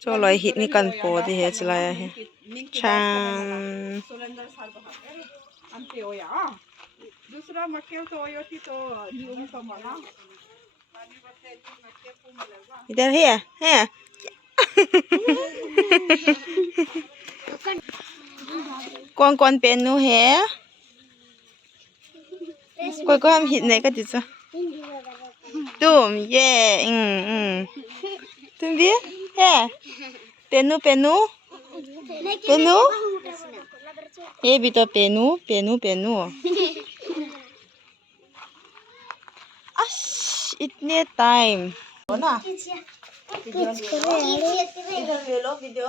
cho loài hít ni cần po thì hết lại he chang इधर है कौन कौन पेनू है कोई को हम हिट नहीं कर दीजिए तुम ये तुम भी है पेनू पेनू पेनू ये भी तो पेनू पेनू पेनू अश इतने टाइम हो ना इधर ले लो वीडियो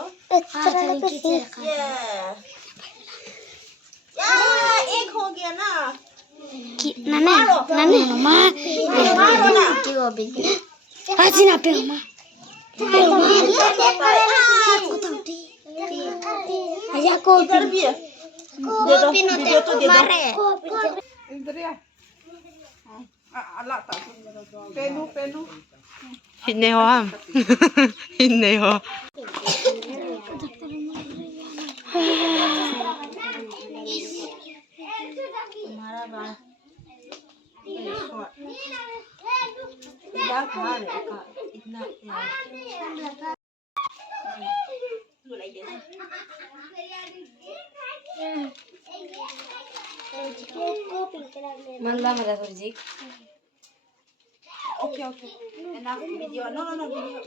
एक हो गया ना मारो ना आज ना पे को इधर भी है दे दो वीडियो तो दे दो इधर है पेनू पेनू हिन्ने हो हम हिन्ने हो हमारा बाल इधर खा रहे का इतना मल्ला मला थोड़ी okay okay enough video no video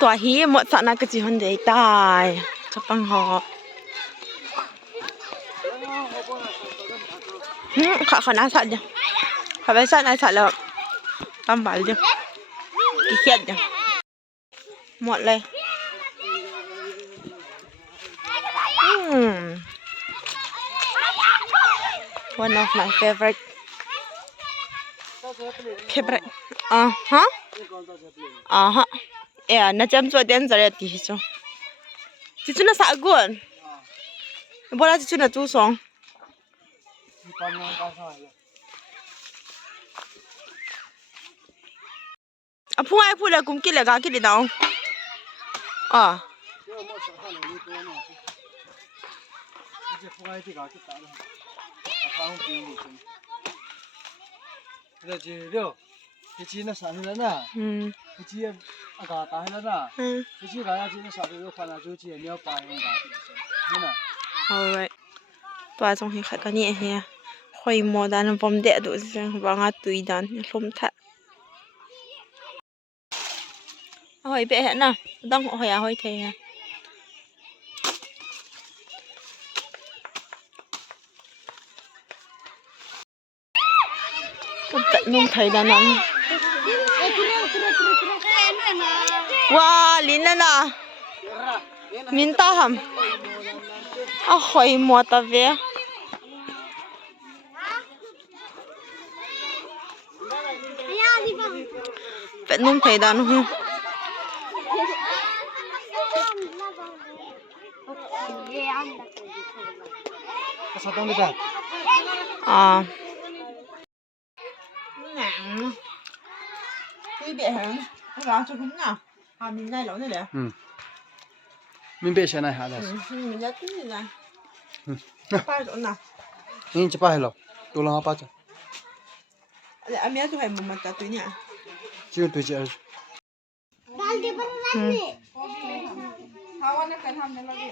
तो ही मत सना के जीवन दे ताई chapang ho khá khá ná sạch nha khá bé sạch này sạch là tăm bả đi kỳ khiết nha một lên one of my favorite hả hả nó chấm cho đen rồi thì chứ chị chú nó sợ cuốn bữa đó chị chú nó chú sống à phun ai phun là cũng kia là gà kia đi đâu cái gì liệu cái chi nó sản lên nè cái chi gà ta hết nè cái chi gà chi nó sản được khoan là chú chi nhiều bài không gà thế nè alright toa trong khi khách cái nhẹ he khoi mò đàn bom đẻ đủ xem và ngắt tùy đàn không thật hỏi bé hẹn nào đang hỏi thề tận không thấy đàn ông wow lín nè min ta hầm hỏi mò ta về tận không thấy đàn ông sao tao đi cả nặng cái bẹ hả nó cho đúng nào mình đây lẩu này đấy mình biết cái này hả đấy mình ra cái gì này ba chỗ nào mình chỉ ba hello tôi làm apa chứ anh biết tôi hay một mặt cả túi nhỉ chưa tôi chưa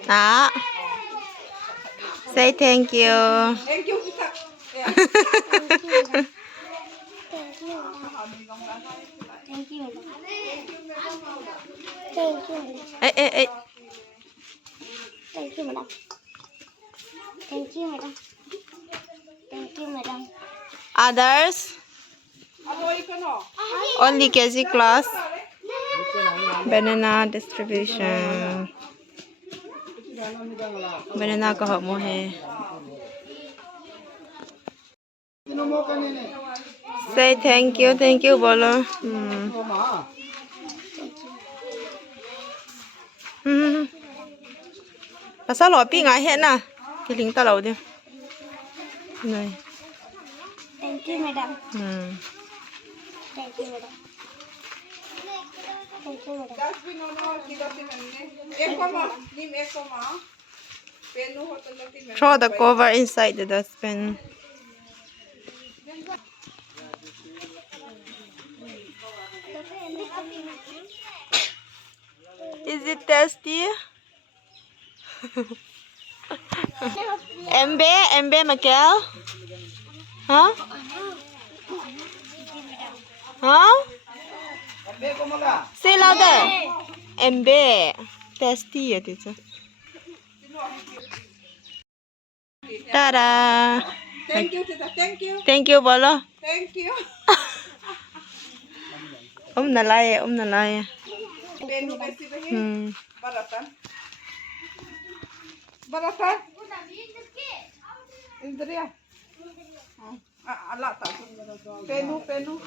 đó say thank you ê Thank you, madam. Thank you, madam. Thank you, madam. others only KG class banana distribution banana có hợp mua hè say thank you bolo bà sao lọ pi ngài hết nè cái lính ta lẩu đi này Thank you, madam. Thank you, madam. Thank you, madam. Dustbin ono kidati manne. Eko ma, nim eko ma. Penu hoto lati manne. Throw the cover inside the dustbin. Is it tasty? Embe, Michael? Huh? Huh? Say louder. Embe. Tasty, teacher. Ta-da! Thank you, tita. Thank you. Thank you, bolo. Thank you. Nalaya. Penu besi behi. Hmm. Baratan. Baratan. Indriya. Allah tak. Penu.